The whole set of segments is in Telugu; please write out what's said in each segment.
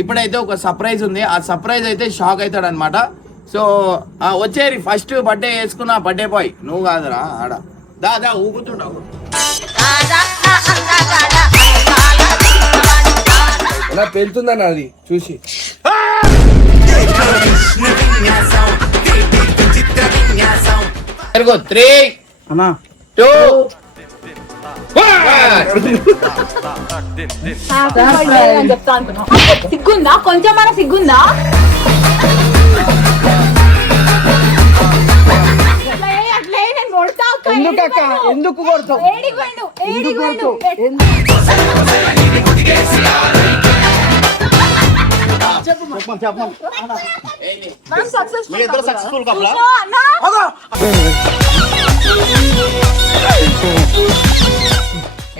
ఇప్పుడైతే ఒక సర్ప్రైజ్ ఉంది. ఆ సర్ప్రైజ్ అయితే షాక్ అవుతాడు అనమాట. సో వచ్చేరి ఫస్ట్ బర్త్డే వేసుకున్న బర్త్డే బాయ్ నువ్వు కాదురా ఆడ దాదా ఊగుతుండవు. అలా పెళ్తుందన్న అది చూసి 3, 2, 1 సిగ్గుందా కొంచెం మన సిగ్గుందా? ఎందుకు కొడతావు?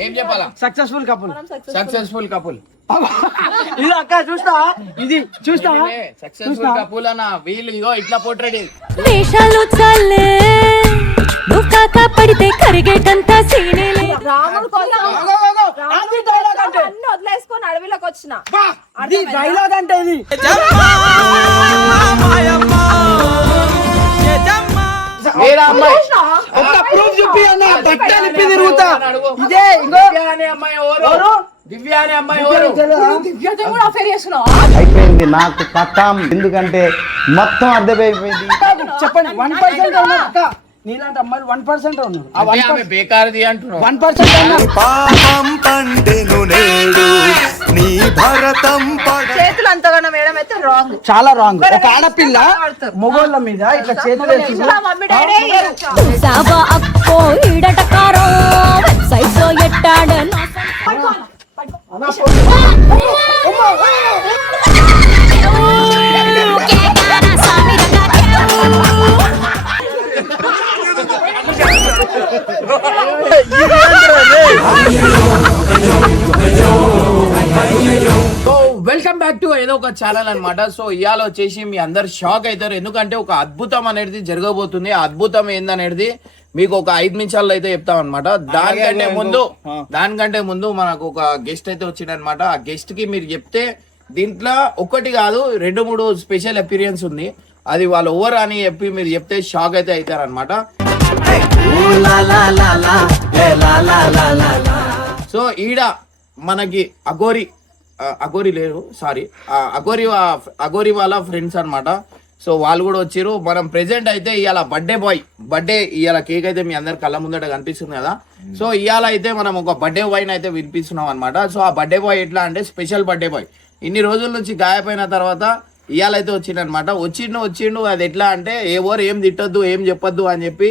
ఏం చెప్పాలా? సక్సెస్ఫుల్ కపుల్ ఇది అక్క చూస్తా, ఇది చూస్తా సక్సెస్ఫుల్ కపుల్ అన్న వీళ్ళు ఇగో ఇట్లా పోర్ట్రేట్ వేషాలు చాలే నువ్వు కాక పడితే కరిగేటంత సీనే రాముడు కోసం అన్ని వదిలేసుకొని అడవిలోకి వచ్చిన డైలాగ్ అంటే ఇది. ప్రూఫ్ చూపి అన్న బట్టలు ఇప్పి తిరుగుతా. ఇదే దివ్య అనే అమ్మాయి ఎవరు? దివ్యతో కూడా అఫేర్ చేస్తున్నావు? అయిపోయింది నాకు కథం. ఎందుకంటే మొత్తం అర్థమైపోయింది. చెప్పండి 1% ఉన్నారు అక్క, నీలాంటి అమ్మాయిలు 1% ఉన్నారు. బేకారది అంటున్నావు. 1% చేతులు అంతగానో మేడం అయితే రాంగ్, చాలా రాంగ్. ఒక ఆడపిల్ల మొగోళ్ళ మీద ఇట్లా చేతులు వేసి మమ్మీ డాడీ చూసావా అక్కో ఈడటకారో వెబ్సైట్ లో ఎట్టాడ వెల్కమ్ బ్యాక్ టు ఏదో ఒక ఛానల్ అనమాట. సో ఇవాళ వచ్చేసి మీ అందరు షాక్ అవుతారు, ఎందుకంటే ఒక అద్భుతం అనేది జరగబోతుంది. ఆ అద్భుతం ఏందనేది మీకు ఒక 5 నిమిషాల్లో అయితే చెప్తాం అనమాట. దానికంటే ముందు మనకు ఒక గెస్ట్ అయితే వచ్చిందనమాట. ఆ గెస్ట్ కి మీరు చెప్తే దీంట్లో ఒకటి కాదు 2-3 స్పెషల్ అపీరియన్స్ ఉంది. అది వాళ్ళు ఓవర్ అని చెప్పి మీరు చెప్తే షాక్ అయితే అవుతారు అనమాట. సో ఈడ మనకి అఘోరి లేరు, సారీ అఘోరి వాళ్ళ ఫ్రెండ్స్ అనమాట. సో వాళ్ళు కూడా వచ్చారు. మనం ప్రెసెంట్ అయితే ఇవాళ బర్త్డే ఇవాళ కేక్ అయితే మీ అందరి కళ్ళ ముందట కనిపిస్తుంది కదా. సో ఇవాళ అయితే మనం ఒక బర్త్డే బాయ్ని అయితే వినిపిస్తున్నాం అనమాట. సో ఆ బర్త్డే బాయ్ ఎట్లా అంటే స్పెషల్ బర్త్డే బాయ్. ఇన్ని రోజుల నుంచి గాయపోయిన తర్వాత ఇవాళ అయితే వచ్చిండనమాట. వచ్చిండు అది ఎట్లా అంటే ఓరు ఏం తిట్టొద్దు ఏం చెప్పొద్దు అని చెప్పి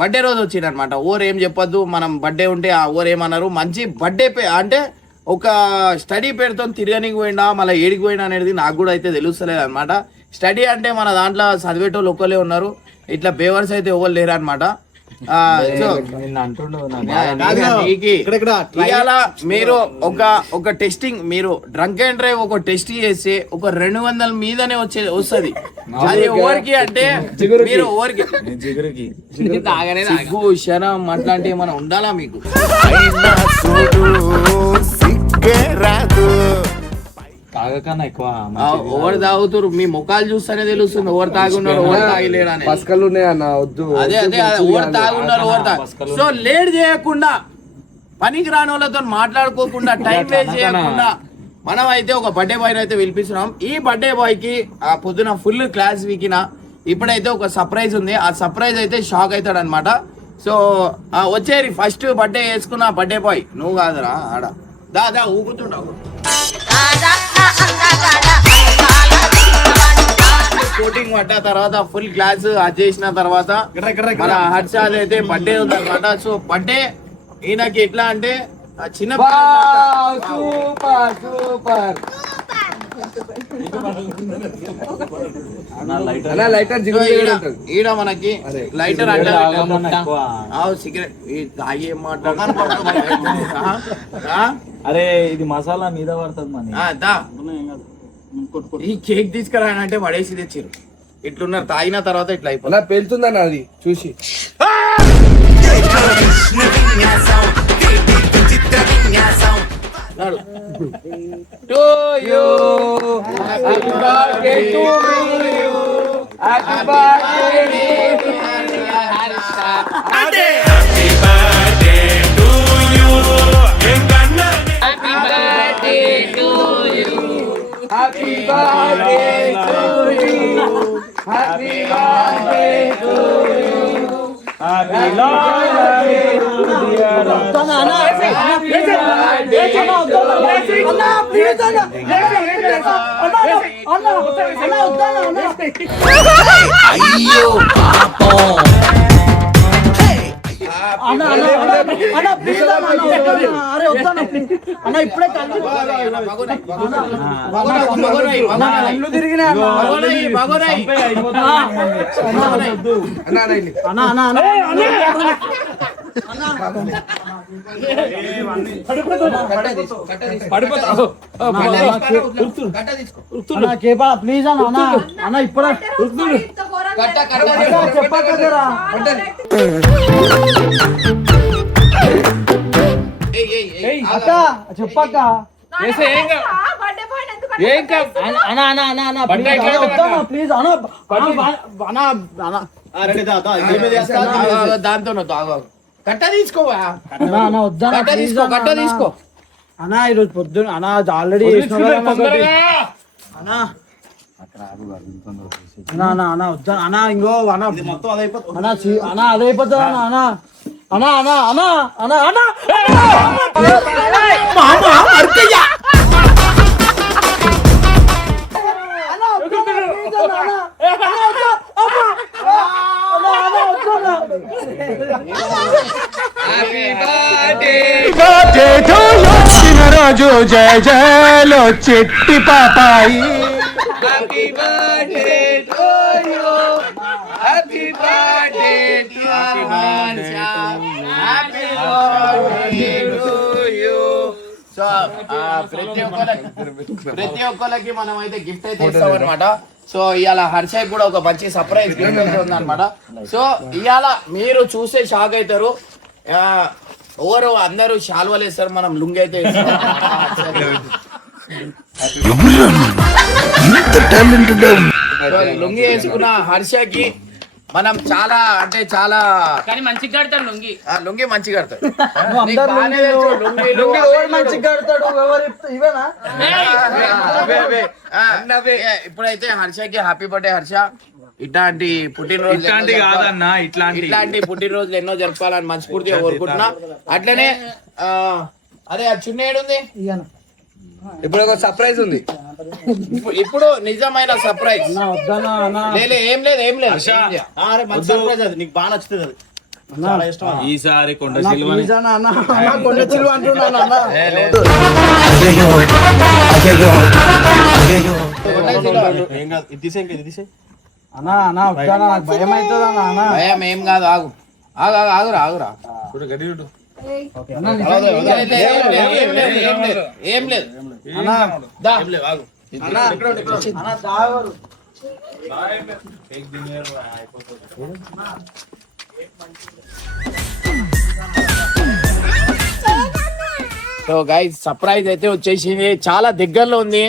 బర్త్డే రోజు వచ్చిండనమాట. ఓరు ఏం చెప్పొద్దు, మనం బర్త్డే ఉంటే ఆ ఓరు ఏమన్నారు, మంచి బర్త్డే అంటే ఒక స్టడీ పేరుతో తిరగనికి పోయినా మళ్ళీ ఏడికి పోయినా అనేది నాకు కూడా అయితే తెలుస్తలేదు అనమాట. స్టడీ అంటే మన దాంట్లో చదివేటోళ్ళు ఒక్కలే ఉన్నారు, ఇట్లా బేవర్స్ అయితే ఎవరు లేరు అనమాట. ఇవాళ మీరు ఒక టెస్టింగ్, మీరు డ్రంక్ అండ్ డ్రైవ్ ఒక టెస్ట్ చేస్తే ఒక 200 మీదనే వస్తుంది. అది ఎవరికి అంటే మీరు ఎవరికి సిగ్గు శరం అట్లాంటివి ఏమైనా ఉండాలా మీకు? ఎవరు తాగుతారు మీ ముఖాలు చూస్తేనే తెలుస్తుంది ఎవరు తాగున్నారు ఎవరు తాగిలేరు అని. అదే ఎవరు తాగున్నారు ఎవరు తాగు. సో లేట్ చేయకుండా పనికి రాని వాళ్ళతో మాట్లాడుకోకుండా టైం వేస్ట్ చేయకుండా మనం అయితే ఒక బర్త్డే బాయ్ అయితే పిలిపిస్తున్నాం. ఈ బర్త్డే బాయ్ కి పొద్దున ఫుల్ క్లాస్ వీకిన ఇప్పుడైతే ఒక సర్ప్రైజ్ ఉంది. ఆ సర్ప్రైజ్ అయితే షాక్ అవుతాడు అనమాట. సో వచ్చేరి ఫస్ట్ బర్త్డే వేసుకున్న బర్త్డే బాయ్ నువ్వు కాదురా ఆడ దాదా ఊగుతుండవు. కోటింగ్ పడ్డ తర్వాత ఫుల్ క్లాస్ అది చేసిన తర్వాత మన హర్షాద్ అయితే బర్త్డే ఉంది అనమాట. సో బర్త్డే ఈయనకి ఎట్లా అంటే చిన్న ఈడ మనకి లైటర్ అంటే సిగరెట్ తాగి ఏం అరే ఇది మసాలా మీద పడుతుంది. ఈ కేక్ తీసుకురానంటే పడేసి తెచ్చారు. ఇట్లున్నారు తాగిన తర్వాత ఇట్లా అయిపోయింది. పెళ్తుందన్న అది చూసి అన్న ఇప్పుడే కళ్ళు తిరిగినా కేపా ప్లీజ్ అన్న అన్న ఇప్పుడే చెప్పాక కదరా అక్క చెప్పక్క ప్లీజ్ దాంతో కట్ట తీసుకోవా కట్ట తీసుకో అన్నా ఈరోజు పొద్దున అన్నా ఆల్రెడీ అన్నా ఇంకో అన్నా అన్నా అదైపోతుంది అన్నా అన్నా అన్నా అన్నా అన్నా అన్నా రోజు జయ జయలో చెట్టి పాపాయి సో ప్రతి ఒక్కరికి మనం అయితే గిఫ్ట్ అయితే ఇస్తాం అనమాట. సో ఇవాళ హర్షకి కూడా ఒక మంచి సర్ప్రైజ్ గిఫ్ట్ అయితే ఉందన్నమాట. సో ఇవాళ మీరు చూసే షాక్ అవుతారు. ఎవరు అందరూ శాల్వాలు వేస్తారు, మనం లుంగి అయితే లుంగి వేసుకున్న హర్షకి మనం చాలా అంటే చాలా కానీ మంచిగా కడతాడు లుంగి. లుంగి మంచిగా కడతాడు. ఇప్పుడైతే హర్షకి హ్యాపీ బర్త్డే హర్ష. ఇట్లాంటి పుట్టినరోజు ఇట్లాంటి పుట్టినరోజులు ఎన్నో జరపాలని మనస్ఫూర్తిగా కోరుకుంటున్నా. అట్లనే అదే ఆ చున్నీ ఏడుంది? ఇప్పుడు ఒక సర్ప్రైజ్ ఉంది. ఇప్పుడు నిజమైన సర్ప్రైజ్ ఏం లేదు ఏం లేదు. సర్ప్రైజ్ అది నీకు బాగా నచ్చుతుంది. అది చాలా ఇష్టం. ఈసారి కొండ సిల్వ భయం అవుతుంది అన్న. భయం ఏం కాదు. ఆగు ఆగు ఆగురా ఆగురా ఏం లేదు. సో గైస్ సర్ప్రైజ్ అయితే వచ్చేసింది, చాలా దగ్గరలో ఉంది.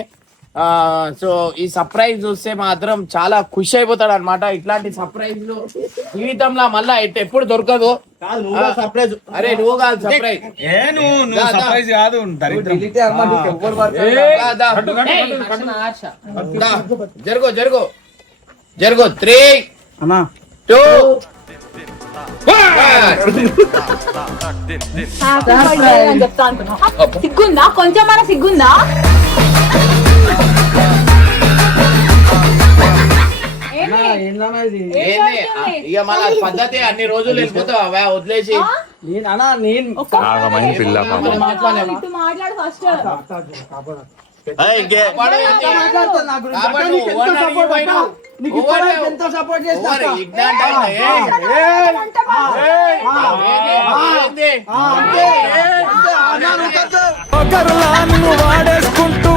సో ఈ సర్ప్రైజ్ చూస్తే మాత్రం చాలా ఖుషి అయిపోతాడు అనమాట. ఇట్లాంటి సర్ప్రైజ్ జీవితంలో మళ్ళా ఎప్పుడు దొరకదు. సర్ప్రైజ్. అరే నువ్వు కాదు సర్ప్రైజ్. సర్ప్రైజ్ కాదు. జరుగు జరుగు జరుగు 3 2 సిగ్గుందా? కొంచెం మన సిగ్గుందా? ఇక మన పద్ధతి అన్ని రోజులు వెళ్ళిపోతావా వదిలేసి? మాట్లాడు ఫస్ట్. వాడేసుకుంటూ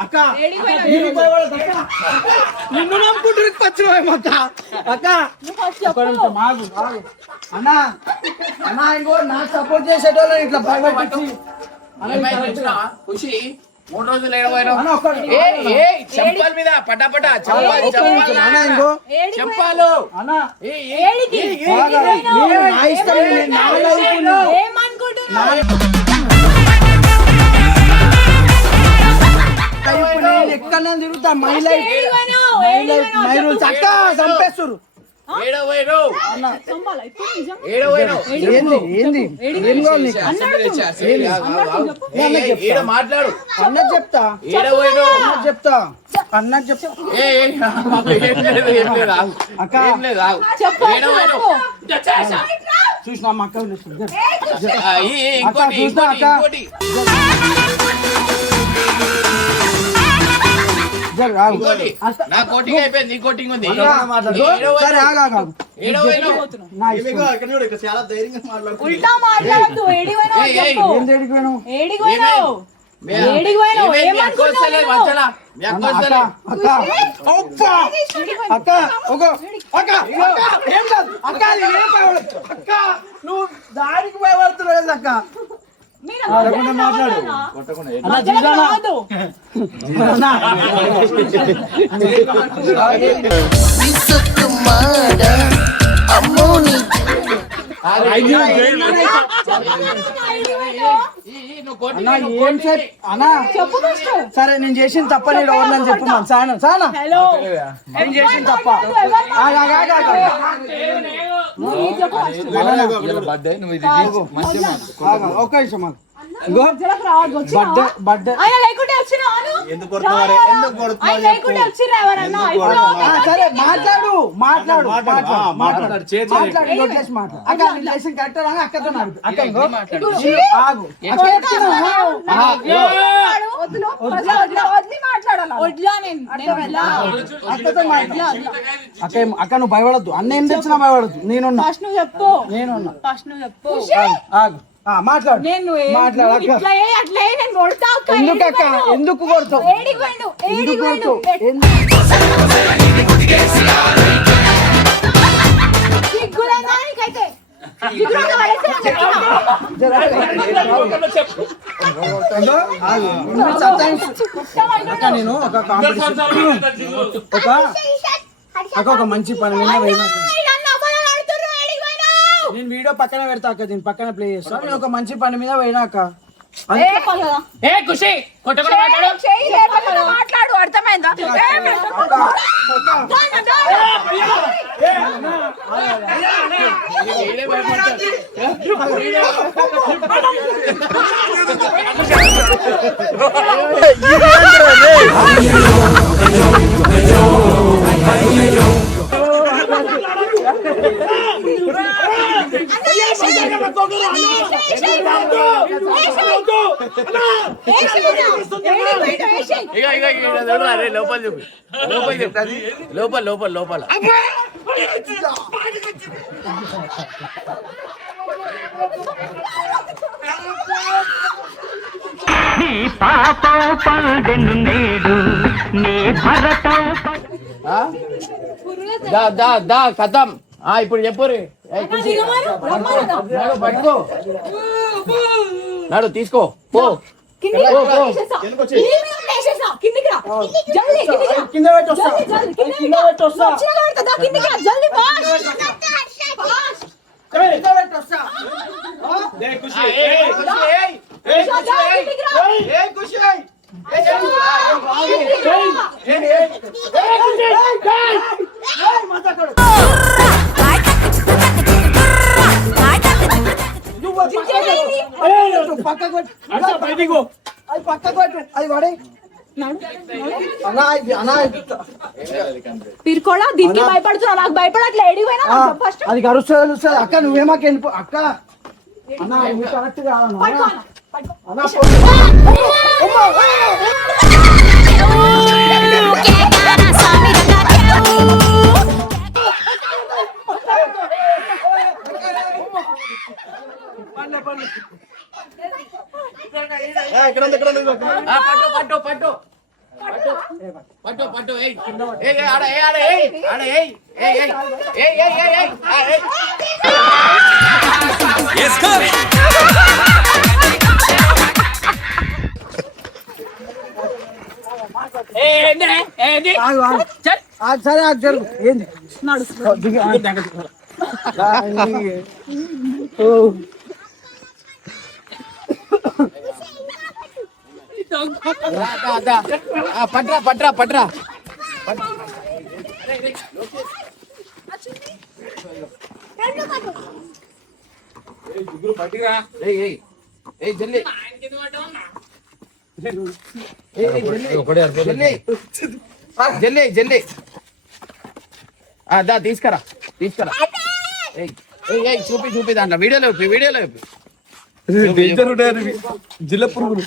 అక్క నిన్ను నమ్ముకుంటారు పచ్చిపోయామక్క అక్క అన్నా అన్నా ఇంకో నాకు సపోర్ట్ చేసేటోళ్ళని ఇట్లా భయపెట్టించి ఖుషి 3 రోజులు ఏడవైనా చెంపాల మీద పటాపట అన్నా ఇంకో చెప్పాలు అన్నా ఏడికి నా ఇష్టం ఎక్కడన్నా తిరుగుతా మహిళ చక్క చంపేస్తారు మాట్లాడు అన్నకు చెప్తా అన్నకు చెప్తా అక్క చూసినా మా అక్క ఇంకోటి నా కోటింగ్ అయిపోయింది నీ కోటింగ్ ఉంది చాలా ధైర్యంగా మాట్లాడుతుంది. ఉల్టా మాట్లాడద్దు నువ్వు దానికి భయపడుతున్నావు అక్క మాట్లాడు అన్నా సరే నేను చేసిన తప్ప నేను ఎవరిని చెప్పు సానా సానా నేను చేసిన తప్ప ఒక్క నిమిషం బర్త్డే సరే మాట్లాడు మాట్లాడు కరెక్ట్ అక్కతో అక్క ఆగు అక్క నువ్వు భయపడద్దు అన్న ఏం తెచ్చినా భయపడద్దు నేనున్నా నేనున్నా ఆగు మాట్లాడు మాట్లాడు ఎందుకు అక్క ఎందుకు కొడతావు ఎందుకు కొడతావు నేను ఒక కాంపిటీషన్ ఒక మంచి పని మీద నేను వీడియో పక్కన పెడతా అక్క దీని పక్కన ప్లే చేస్తా నేను ఒక మంచి పని మీద పోయినాక ఖుషి మాట్లాడు అర్థమైందా లోపల లోపల లోపల కథం ఇప్పుడు చెప్పు రే పట్టుకో నాడు తీసుకో పో కింద పెట్టొస్తా పిరుకోడా దీనికి భయపడుతున్నా నాకు భయపడట్లే ఎడిపోయినా అది కరుస్తుంది అక్క నువ్వేమాకి వెళ్ళిపో అక్క అన్న కరెక్ట్ కాదన్నా పట్టు పట్టు ఏయ్ ఏయ్ ఆడ ఏయ్ ఆడ ఏయ్ ఆడ ఏయ్ ఏయ్ ఏయ్ ఏయ్ ఏయ్ ఏయ్ ఏయ్ సరే అది జరుగు ఏంది పట్రా పట్రా పట్రా జల్లి జల్లి జల్లి దా తీసుకురా తీసుకురా చూపి చూపి దాంట్లో వీడియోలో వీడియోలో జిల్ల పురుగులు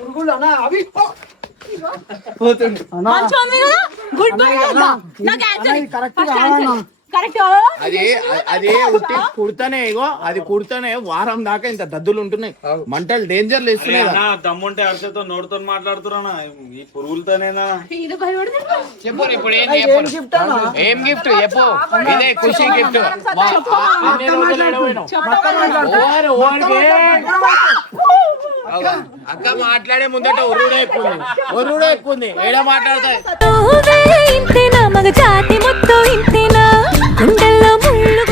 పురుగులు అన్నా అవి మంచిగా ఉంది కదా గుడ్ బై నాకు ఆన్సర్ కరెక్ట్ అది అది ఉట్టి కుడతానే ఇగో అది కుడతానే వారం దాకా ఇంత దద్దులు ఉంటున్నాయి మంటలు డేంజర్ లేస్తున్నాయి కదా. దమ్ముంటే అర్చతో నోటితో మాట్లాడుతున్నా ఈ పురుగులతోనేనా ఇది భయపడుతున్నా చెప్పు ఇప్పుడు ఏం గిఫ్ట్ చెప్పు ఇదే ఖుషి గిఫ్ట్ అక్క మాట్లాడే ముందట ఒర్రుడే ఎక్కుంది ఏడ మాట్లాడతాయి ఇంతేనా మగ జాతి మొత్తం ఇంతేనా గుండెల్లో ముళ్ళు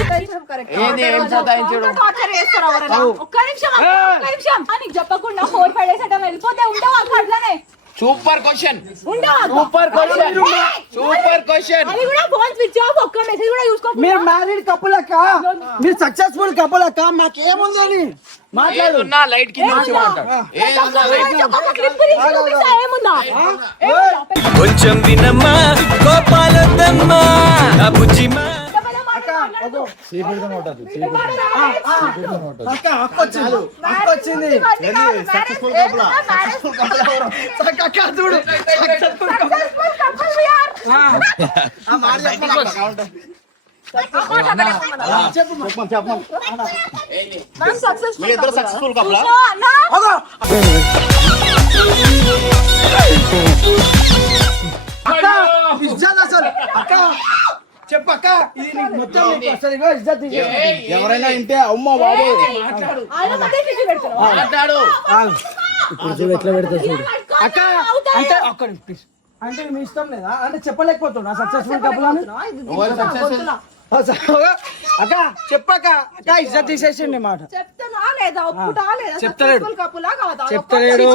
ఏంది ఏం సతాయించుడు టార్చర్ చేస్తారు ఎవరైనా ఒక్క నిమిషం నీకు చెప్పకుండా 4-5 డేస్ అట్లా వెళ్ళిపోతే ఉండవు అక్కడ అట్లనే సూపర్ క్వశ్చన్ ఉండవు సూపర్ క్వశ్చన్ సూపర్ క్వశ్చన్ అది కూడా ఫోన్ స్విచ్ ఆఫ్ ఒక్క మెసేజ్ కూడా చూసుకో మీరు మ్యారీడ్ కపుల్ అక్క మీరు సక్సెస్ఫుల్ కపుల్ అక్క మాకేముంది అని మాట్లాడు ఏదున్నా లైట్ కింద వచ్చి మాట్లాడు ఏదున్నా లైట్ ఏముందా కొంచెం వినమ్మా గోపాలద్దమ్మా బుజ్జిమా అక్క అక్క వచ్చింది అక్క వచ్చింది అక్క చూడు సక్సెస్ఫుల్ కపులా అసలు అక్క చెప్పు అక్క ఇది నీకు మొత్తం నీకు అసలు ఇగో ఇజ్జత్ ఎవరైనా ఇంటే అమ్మ వాడే మాట్లాడు ఇప్పుడు చూడు ఎట్లా పెడతా చూడు అక్క అంటే ఒక్క ప్లీజ్ అంటే మీ ఇష్టం లేదా అంటే చెప్పలేకపోతున్నా సక్సెస్ఫుల్ కపుల్ అని అక్క చెప్పక్క అక్క ఇజ్జత్ తీసేసిండి మాట చెప్తానా లేదా ఒప్పుటా లేదా చెప్తలేడు. సక్సెస్ఫుల్ కపులా కాదా చెప్తలేడు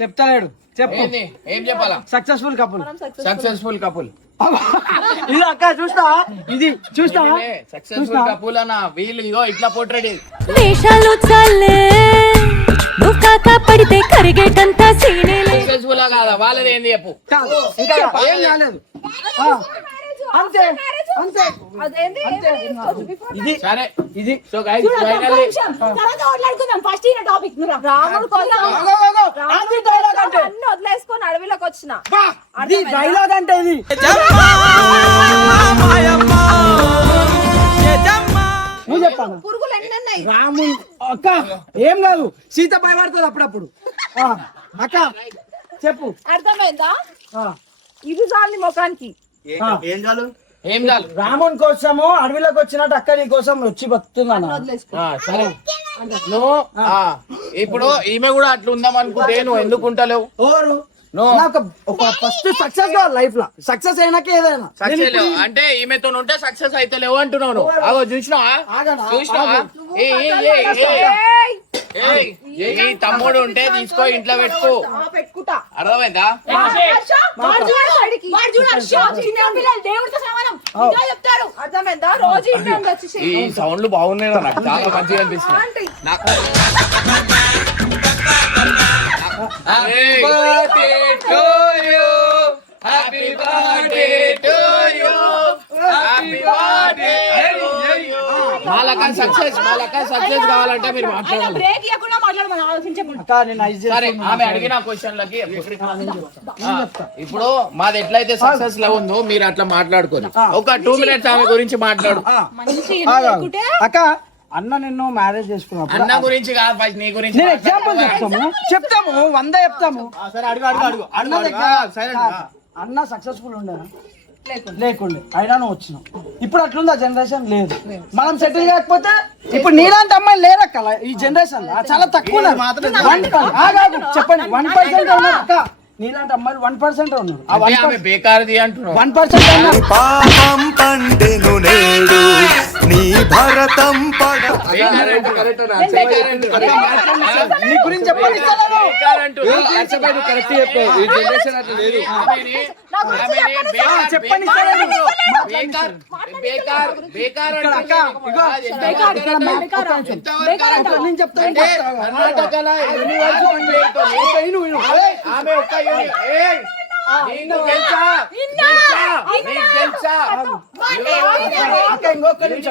చెప్తలేడు చెప్పు ఏంది ఏం చెప్పాలా సక్సెస్ఫుల్ కపుల్ సక్సెస్ఫుల్ కపుల్ ఇది అక్క చూస్తా ఇది చూస్తా సక్సెస్ఫుల్ కపుల్ అన్న వీళ్ళు ఇగో ఇట్లా పోట్రేట్ వేషాలు చాలే నువ్వు కాక పడితే కరిగేటంత సీనే సక్సెస్ఫుల్ కాదా వాళ్ళది ఏంది చెప్పు కాదు, ఇంకా ఏం కాలేదు ఆ, అంతే అంతే అదేంది ఇది సరే ఇది సో గైస్ ఫైనల్లీ తర్వాత మాట్లాడుకుందాం ఫస్ట్ ఈ టాపిక్ రాముడు కోసం అది డైలాగ్ అంటే అన్ని వదిలేసుకొని అడవిలోకి వచ్చిన బా, ఇది డైలాగ్ అంటే ఇది నువ్వు చెప్పాను పురుగులు ఎన్ని ఉన్నాయి రాము అక్క ఏం కాదు సీత భయపడుతుంది అప్పుడప్పుడు ఆ, అక్క చెప్పు అర్థమైందా ఆ, ఇది చాలి ముఖానికి ఏం చాలు ఏం చాలు రాముని కోసము అడవిలోకి వచ్చినట్టు అక్క నీ కోసం వచ్చి బతున్నాను వదిలేసుకో సరే నువ్వు ఇప్పుడు ఈమె కూడా అట్లా ఉందాం అనుకుంటే నువ్వు ఎందుకు ఉంటలేవు ఓరు No. ఒక ఫస్ట్ సక్సెస్ కావాలి లైఫ్ లో సక్సెస్ అయినాక ఏదైనా సక్సెస్ లేవు అంటే ఈమెతో ఉంటే సక్సెస్ అయితే లేవు అంటున్నావు నువ్వు అగో చూసినావా ఆగనా? చూసినావా ఈ తమ్ముడు ఉంటే తీసుకో ఇంట్లో పెట్టుకో పెట్టుకుంటా అర్థమైందా దేవుడితో సమానం ఇంకా చెప్తారు అర్థమైందా రోజు ఇంట్లో వచ్చి ఈ సౌండ్లు బాగున్నాయి నాకు చాలా మంచిగా అనిపిస్తుంది మాలకా సక్సెస్ కావాలంటే మీరు మాట్లాడాలి బ్రేక్ ఇవ్వకుండా మాట్లాడమని మనం ఆలోచించకుండా. అక్క నేను ఐస్ సరే ఆమె అడిగిన క్వశ్చన్లకి ఇప్పుడు మాది ఎట్లయితే సక్సెస్ లో ఉందో మీరు అట్లా మాట్లాడుకోరు. ఒక 2 minutes ఆమె గురించి మాట్లాడు. మంచి ఆగు. అక్క అన్న నిన్ను మ్యారేజ్ చేసుకున్నప్పుడు అన్న గురించి కాదు, ఫస్ట్ నీ గురించి నేను ఎగ్జాంపుల్ చెప్తాము 100 చెప్తాము. సరే అడుగు అన్న దగ్గర అన్న సక్సెస్ఫుల్ ఉండేనా లేకుండే అయినా నువ్వు వచ్చినావు. ఇప్పుడు అట్లుంది ఆ జనరేషన్ లేదు. మనం సెటిల్ కాకపోతే ఇప్పుడు నీలాంటి అమ్మాయి లేరక్క ఈ జనరేషన్ చాలా తక్కువ ఉన్నారు. చెప్పండి 1% ఉన్నారు అక్క. నీలాంటి అమ్మాయిలు 1% ఉన్నారు. ఆ అంటే ఆమె బేకారది అంటున్నావు. 1% ఉన్నారు. పాపం పండెను నేడు నీ భరతం పడ నీ గురించి చెప్పండి. చెప్పండి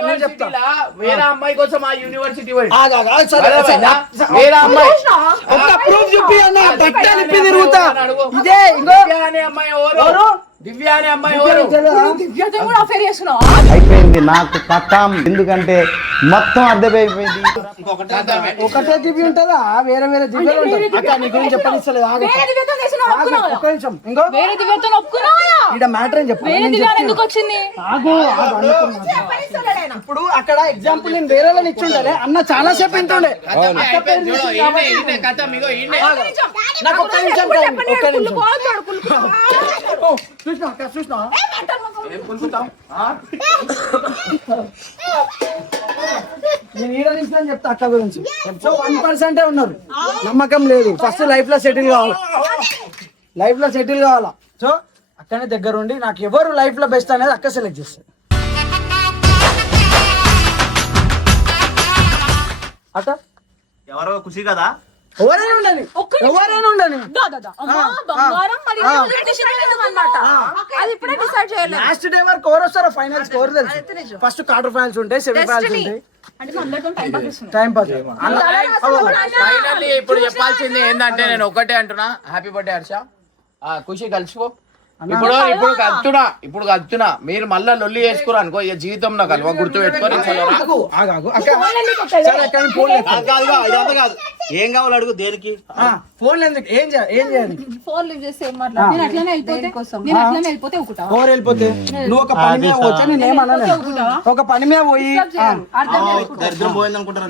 నేను చెప్తాను. వేరే అమ్మాయి కోసం ఆ యూనివర్సిటీ వేరే అమ్మాయి ఒక్క ప్రూఫ్ చూపి అన్న బట్టలు ఇప్పి తిరుగుతా. ఇదే ఇంకో అనే అమ్మాయి ఎవరు? దివ్య అనే అమ్మాయి ఎవరు? దివ్యతో కూడా అఫేర్ చేస్తున్నావు. అయిపోయింది నాకు కథం. ఎందుకంటే మొత్తం అర్థమైపోయింది. ఒకటే దివ్య ఉంటుందా? వేరే వేరే దివ్యలు ఉంటాయి. అక్క నీ గురించి చెప్పనిస్తలేదు. ఆగు. వేరే దివ్యతో చేస్తున్నావు, ఒప్పుకున్నావా? ఒక్క నిమిషం. ఇంకో వేరే దివ్యతో ఒప్పుకున్నావా? ఈడ మ్యాటర్ ఏం చెప్పు. వేరే దివ్య ఎందుకు వచ్చింది? ఆగు. ఇప్పుడు అక్కడ ఎగ్జాంపుల్ నేను వేరే వాళ్ళని ఇచ్చిండే అన్న చాలా సేపు వింటుండే. నాకు ఒక్క నిమిషం ఒక్క నిమిషం. చూసినా అక్క చూసినా నేను ఈడ నుంచి అని చెప్తా అక్క గురించి. సో 1% ఉన్నారు, నమ్మకం లేదు. ఫస్ట్ లైఫ్ లో సెటిల్ కావాలి, లైఫ్ లో సెటిల్ కావాలా. సో అక్కనే దగ్గర ఉండి నాకు ఎవరు లైఫ్ లో బెస్ట్ అనేది అక్క సెలెక్ట్ చేస్తారు. అక్క ఎవరో ఖుషి కదా, ఎవరైనా ఉండని, ఎవరైనా ఉండని. లాస్ట్ డే వరకు ఎవరు వస్తారో ఫైనల్స్ ఎవరు తెలుసు. ఫస్ట్ క్వార్టర్ ఫైనల్స్ ఉంటాయి, సెమీ ఫైనల్స్ ఉంటాయి. Time pass. ఫైనల్లీ ఇప్పుడు చెప్పాల్సింది ఏంటంటే నేను ఒకటే అంటున్నా, హ్యాపీ బర్త్డే హర్ష. ఖుషి కలిసిపో. ఇప్పుడు కలుతున్నా మీరు మళ్ళా లొల్లి చేసుకురా అనుకో, ఇక జీవితంలో కలవ గుర్తు పెట్టుకొని కాదు ఏం కావాలి అడుగు. దేనికి ఫోన్ ఎందుకు? ఏం చేయాలి? ఫోన్ లిఫ్ట్ చేస్తే ఏం మాట్లాడు? నేను అట్లనే వెళ్ళిపోతే ఒకటా? ఎవరు వెళ్ళిపోతే నువ్వు ఒక పని మీద వచ్చా, నేనేమన్నా ఒక పని మీద పోయి దరిద్రం పోయింది అనుకుంటారు.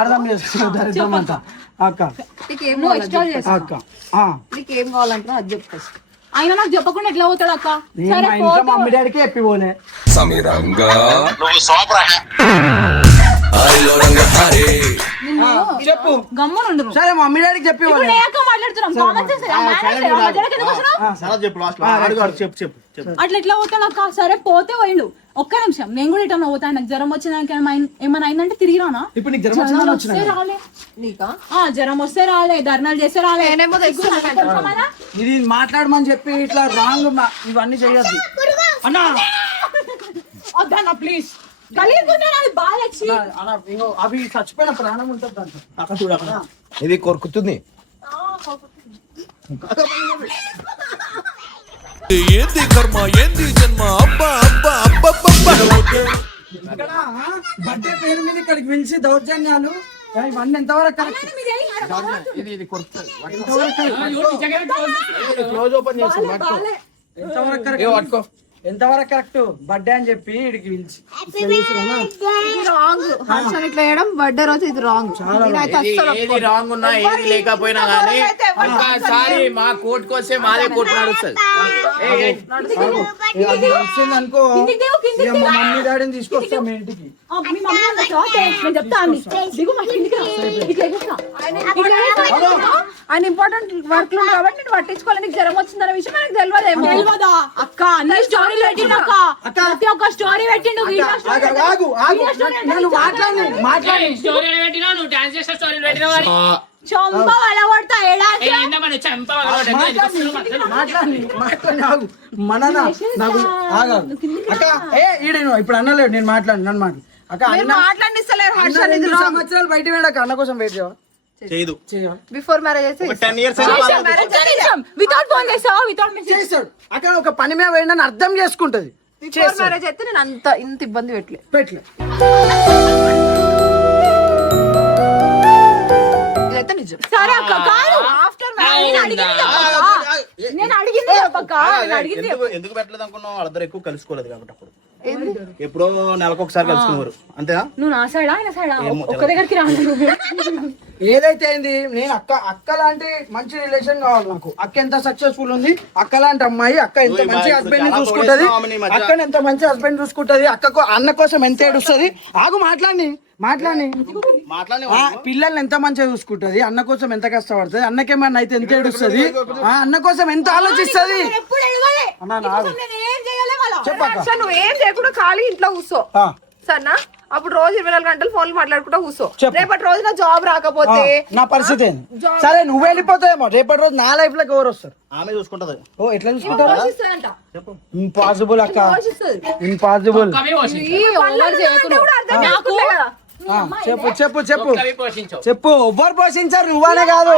అర్థం చేసుకో దరిద్రం అంతా. అక్క అక్క నీకేం కావాలంటే అది చెప్తా. ఆయన నాకు చెప్పకుండా ఎట్లా పోతాడు అక్క? మా ఇంట్లో మమ్మీ డాడీకి చెప్పిపోనే. చెప్పు గమ్మునుండు. సరే మమ్మీ డాడీకి చెప్పి అట్లా ఎట్లా పోతాడు అక్క? సరే పోతే పోయిండు. ఒక్క నిమిషం, నేను కూడా ఇట్లా పోతా. నాకు జ్వరం వచ్చినాక ఏమైనా అయిందంటే తిరిగి రానా? ఇప్పుడు నీకు జ్వరం వచ్చింది రాలే నీకా? జ్వరం వస్తే రాలే, ధర్నాలు చేస్తే రాలే. ఇది మాట్లాడమని చెప్పి ఇట్లా రాంగ్ ఇవన్నీ చేయొద్దు అన్నా. వద్దన్నా ప్లీజ్. అవి చచ్చిపోయిన ప్రాణం ఉంటుంది దాంట్లో. అక్కడ చూడకుండా ఇది కొరుకుతుంది. ఏంది కర్మ ఏంది జన్మ అబ్బా అబ్బా అబ్బా ఇక్కడ బర్త్డే పేరు మీద ఇక్కడికి పిలిచి దౌర్జన్యాలు ఇవన్నీ ఎంతవరకు కరెక్ట్? క్లోజ్ ఓపెన్ చేసి ఎంతవరకు కరెక్ట్? ఎంతవరకు కరెక్ట్? బర్త్డే అని చెప్పి ఇక్కడికి పిలిచి ఇట్లా వేయడం బర్త్డే రోజు ఇది రాంగ్. ఏది రాంగ్ ఉన్నా ఏది లేకపోయినా కానీ ఒక్కసారి మా కోర్టుకు వస్తే మాదే కోర్టు నడుస్తుంది. అనుకో మా మమ్మీ డాడీని తీసుకొస్తాం మీ ఇంటికి. ఆయన ఇంపార్టెంట్ వర్క్ లో కాబట్టి నేను పట్టించుకోవాలి. నీకు జ్వరం వచ్చిందన్న విషయం నాకు తెలియదు అక్క. అన్ని స్టోరీలు పెట్టిండు అక్క, ప్రతి ఒక్క స్టోరీ పెట్టిండు. చంప వలగొడతా ఇప్పుడు అన్నలేడు నేను మాట్లాడు నన్ను మాట్లాడు అక్క. మాట్లాడిస్తలేరు. 2 సంవత్సరాలు బయట వెళ్ళాక అన్న కోసం వెయిట్ చేయవా? చేయదు బిఫోర్ మ్యారేజ్ అయితే 10 years వితౌట్ ఫోన్ చేస్తావా వితౌట్ మెసేజ్ చేస్తాడు అక్కడ ఒక పని మీద పోయిందని అర్థం చేసుకుంటది బిఫోర్ మ్యారేజ్ అయితే నేను ఇంత ఇబ్బంది పెట్టలే పెట్లే ఇదైతే నిజం సరే అక్క కాదు ఆఫ్టర్ మ్యారేజ్ నేను అడిగింది చెప్పక్క నేను అడిగింది ఎందుకు పెట్టలేదు అనుకున్నావు? వాళ్ళిద్దరు ఎక్కువ కలుసుకోలేదు కాబట్టి అప్పుడు ఎప్పుడో నెలకు ఒకసారి కలుసుకునేవారు అంతేనా? నువ్వు నా సైడా ఆయన సైడా ఒక్క దగ్గరికి రాను ఏదైతే అయింది నేను అక్క లాంటి మంచి రిలేషన్ కావాలి నాకు. అక్క ఎంత సక్సెస్ఫుల్ ఉంది, అక్క లాంటి అమ్మాయి, అక్క ఎంత మంచి హస్బెండ్ ని చూసుకుంటది, అక్కని ఎంత మంచి హస్బెండ్ చూసుకుంటది, అక్కకు అన్న కోసం ఎంత ఏడుస్తుంది. ఆగు మాట్లాడి పిల్లల్ని ఎంత మంచిగా చూసుకుంటది, అన్న కోసం ఎంత కష్టపడుతుంది, అన్నకేమన్నా అయితే ఎంత ఏడుస్తుంది, అన్న కోసం ఎంత ఆలోచిస్తుంది. నువ్వు ఏం చేయకుండా ఖాళీ ఇంట్లో కూర్చో సరేనా? అప్పుడు రోజు 24 గంటలు ఫోన్లు మాట్లాడుకుంటా కూర్చో. రేపటి రోజు నా జాబ్ రాకపోతే నా పరిస్థితి ఏంది? సరే నువ్వు వెళ్ళిపోతావేమో, రేపటి రోజు నా లైఫ్ లోకి ఎవరు వస్తారు? ఆమె చూసుకుంటది. ఓ ఎట్లా చూసుకుంటారు? ఆలోచిస్తుందంట. ఇంపాసిబుల్ అక్క, ఆలోచిస్తుంది. ఇంపాసిబుల్. ఈ ఓవర్ చేయకు నువ్వు. నాకు చెప్పు చెప్పు చెప్పు చెప్పు. ఎవ్వరు పోషించారు, నువ్వనే కాదు.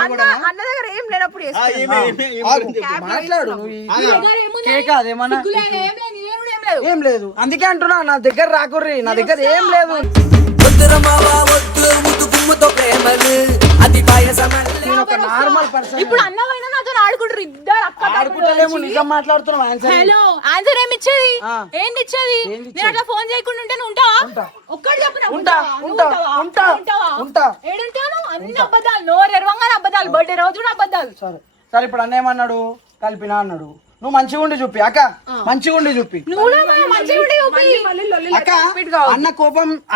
అన్న దగ్గర ఏం లేనప్పుడు మాట్లాడు కేక్ అదేమన్నా ఏం లేదు. అందుకే అంటున్నా నా దగ్గర రాకుర్రి, నా దగ్గర ఏం లేదు. నేను ఒక నార్మల్ పర్సన్. ఇప్పుడు అన్నవైనా నాతో ఆడుకుంటారు ఇద్దరు అక్క ఆడుకుంటలేము, నిజం మాట్లాడుతున్నాం. హలో ఆన్సర్ ఏమి ఇచ్చేది? ఏంది ఇచ్చేది? నేను అట్లా ఫోన్ చేయకుండా ఉంటే నువ్వు ఉంటావా? ఒక్కటి చెప్పు. ఉంటా. ఏడుంటాను? అన్ని అబద్ధాలు, నోరు ఎరవంగానే అబద్ధాలు, బర్త్డే రోజు కూడా అబద్ధాలు. సరే సరే ఇప్పుడు అన్న ఏమన్నాడు? కలిపినా అన్నాడు. నువ్వు మంచిగా ఉండి చూపి అక్క, మంచిగా ఉండి చూపి అక్క.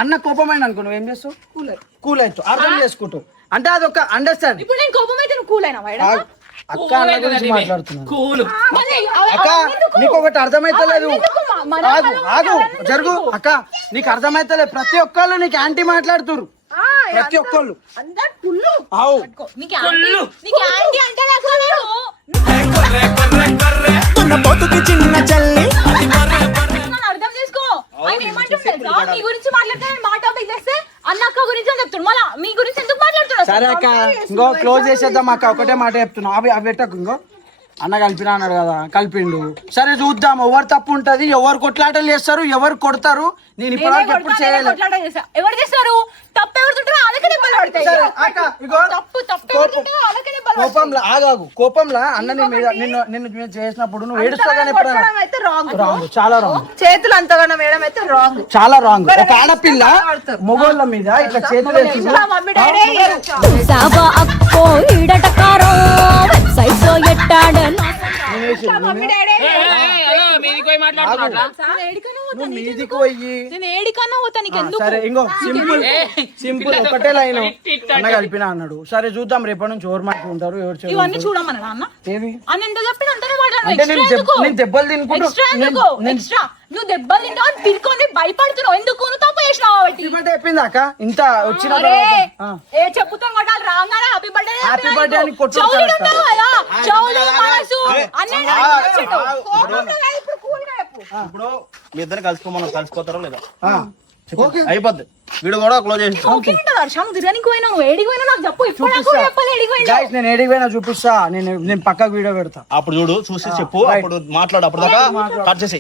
అన్న కోపమైన అనుకో నువ్వేం చేస్తావు? కూల్ అవుతావు, అర్థం చేసుకుంటావు. అంటే అది ఒక అండర్స్టాండ్. ఇప్పుడు నేను కోపం అయితే నువ్వు కూల్ అయినా అక్క అన్న గురించి మాట్లాడుతున్నాను. అక్క నీకు ఒకటి అర్థమైతలేదు. ఆగు ఆగు జరుగు అక్క, నీకు అర్థమైతలేదు. ప్రతి ఒక్కళ్ళు నీకు యాంటీ మాట్లాడుతురు, ప్రతి ఒక్కళ్ళు. అవు అర్థం చేసుకో. ఆయన ఏమంటుండే మీ గురించి మాట్లాడితే మా టాపిక్ చేస్తే అన్న అక్క గురించి అని చెప్తున్నాడు. మళ్ళా మీ గురించి ఎందుకు మాట్లాడుతున్నారు? సరే అక్క ఇంకో క్లోజ్ చేసేద్దాం అక్క. ఒకటే మాట చెప్తున్నా, అవి పెట్టకు. ఇంకో అన్న కలిపినా అన్నాడు కదా, కలిపిండు. సరే చూద్దాం ఎవరు తప్పు ఉంటది, ఎవరు కొట్లాటలు చేస్తారు, ఎవరు కొడతారు. నేను ఇప్పటివరకు ఎప్పుడు చేయలేదు. ఎవరు చేస్తారు తప్పు? ఎవరుంటారో వాళ్ళకే దెబ్బలు పడతాయి. కోపంలో ఆగాగు, కోపంలో అన్న నీ మీద నిన్ను చేసినప్పుడు నువ్వు ఏడుస్తాగానే రాంగ్, చాలా రాంగ్. చేతులు అంతగానో వేయడం అయితే రాంగ్, చాలా రాంగ్. ఒక ఆడపిల్ల మొగోళ్ళ మీద ఇట్లా చేతులు వేసి సావా అక్కో ఈడటకారో వెబ్సైట్ లో ఎట్టాడ నువ్వు మీదికి పోయి సరే ఇంకో సింపుల్ ఒకటే లైన్ అన్న కలిపినా అన్నాడు. సరే చూద్దాం రేపటి నుంచి ఎవరు మాట ఉంటారు, ఎవరు ఇవన్నీ చూడమన్నా అన్న. ఏవి అన్న ఎంత చెప్పిన అంతనే మాట్లాడు. అంటే నేను దెబ్బలు తినుకుంటూ నువ్వు దెబ్బలు తింటావు అని తిరుకొని భయపడుతున్నావు. ఎందుకు? నువ్వు తప్పు చేసినావు కాబట్టి చెప్పింది అక్క. ఇంత వచ్చిన ఏ చెప్పుతాం కొట్టాలి రాగానే హ్యాపీ బర్త్డే హ్యాపీ బర్త్డే అని కొట్టు. ఇప్పుడు మీ ఇద్దరిని కలిసిపోతారో లేదా? అయిపోద్ది. వీడియో కూడా క్లోజ్ చేసి నేను ఏడికి పోయినా చూపిస్తా. నేను పక్కకు వీడియో పెడతా, అప్పుడు చూడు, చూసి చెప్పు, అప్పుడు మాట్లాడు. అప్పుడు దాకా కట్ చేసి